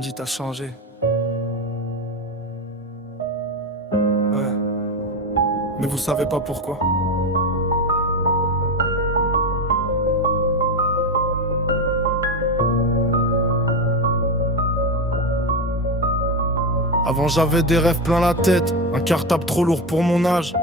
me dit t'as changé. Ouais. Mais vous savez pas pourquoi. Avant j'avais des rêves plein la tête, un cartable trop lourd pour mon âge.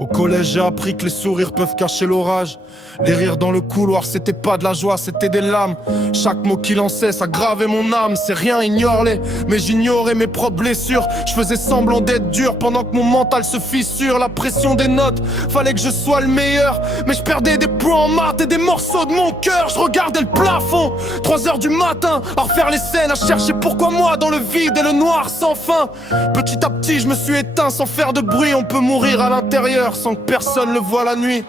Au collège j'ai appris que les sourires peuvent cacher l'orage. Les rires dans le couloir c'était pas de la joie, c'était des larmes. Chaque mot qu'il lançait ça gravait mon âme. C'est rien, ignore-les, mais j'ignorais mes propres blessures. Je faisais semblant d'être dur pendant que mon mental se fissure. La pression des notes, fallait que je sois le meilleur. Mais je perdais des points en maths et des morceaux de mon cœur. Je regardais le plafond, 3h du matin, à refaire les scènes, à chercher pourquoi moi dans le vide et le noir sans fin. Petit à petit je me suis éteint sans faire de bruit. On peut mourir à l'intérieur sans que personne le voie la nuit.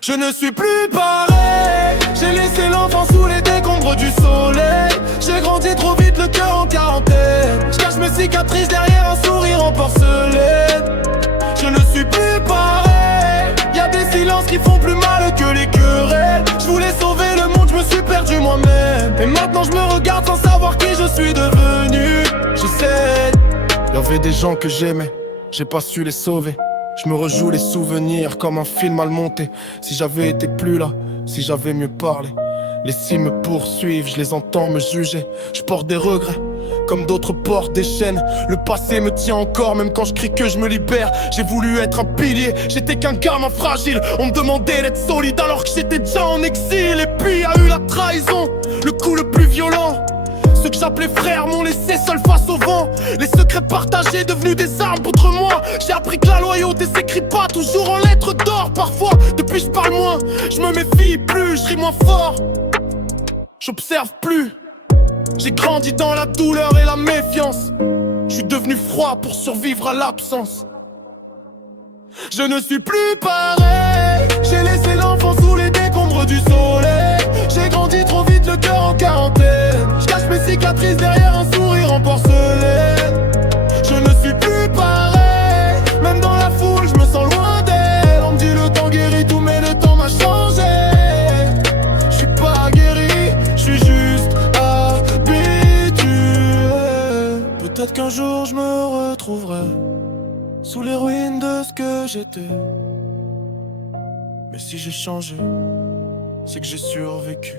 Je ne suis plus pareil. J'ai laissé l'enfant sous les décombres du soleil. J'ai grandi trop vite, le cœur en quarantaine. Je cache mes cicatrices derrière un sourire en porcelaine. Je ne suis plus pareil. Y'a des silences qui font plus mal que les querelles. Je voulais sauver le monde, je me suis perdu moi-même. Et maintenant je me regarde sans savoir qui je suis devenu. J'essaie. Y'avait des gens que j'aimais, j'ai pas su les sauver. Je me rejoue les souvenirs comme un film mal monté. Si j'avais été plus là, si j'avais mieux parlé. Les signes me poursuivent, je les entends me juger. Je porte des regrets, comme d'autres portent des chaînes. Le passé me tient encore, même quand je crie que je me libère. J'ai voulu être un pilier, j'étais qu'un gamin fragile. On me demandait d'être solide alors que j'étais déjà en exil. Et puis y a eu la trahison, le coup le plus violent. Ceux que j'appelais frères m'ont laissé seul face au vent. Les secrets partagés devenus des armes contre moi. J'ai appris que la loyauté s'écrit pas toujours en lettres d'or. Parfois, depuis je parle moins, je me méfie plus, je ris moins fort. J'observe plus. J'ai grandi dans la douleur et la méfiance. Je suis devenu froid pour survivre à l'absence. Je ne suis plus pareil. J'ai laissé l'enfant sous les décombres du soleil. J'ai grandi trop vite, le cœur en quarantaine. Je cache mes cicatrices derrière un sourire en porcelaine. Je ne suis plus pareil. Même dans la foule, je me sens loin d'elle. On me dit le temps guérit tout, mais le temps m'a changé. Je suis pas guéri, je suis juste habitué. Peut-être qu'un jour je me retrouverai sous les ruines de ce que j'étais. Mais si j'ai changé, c'est que j'ai survécu.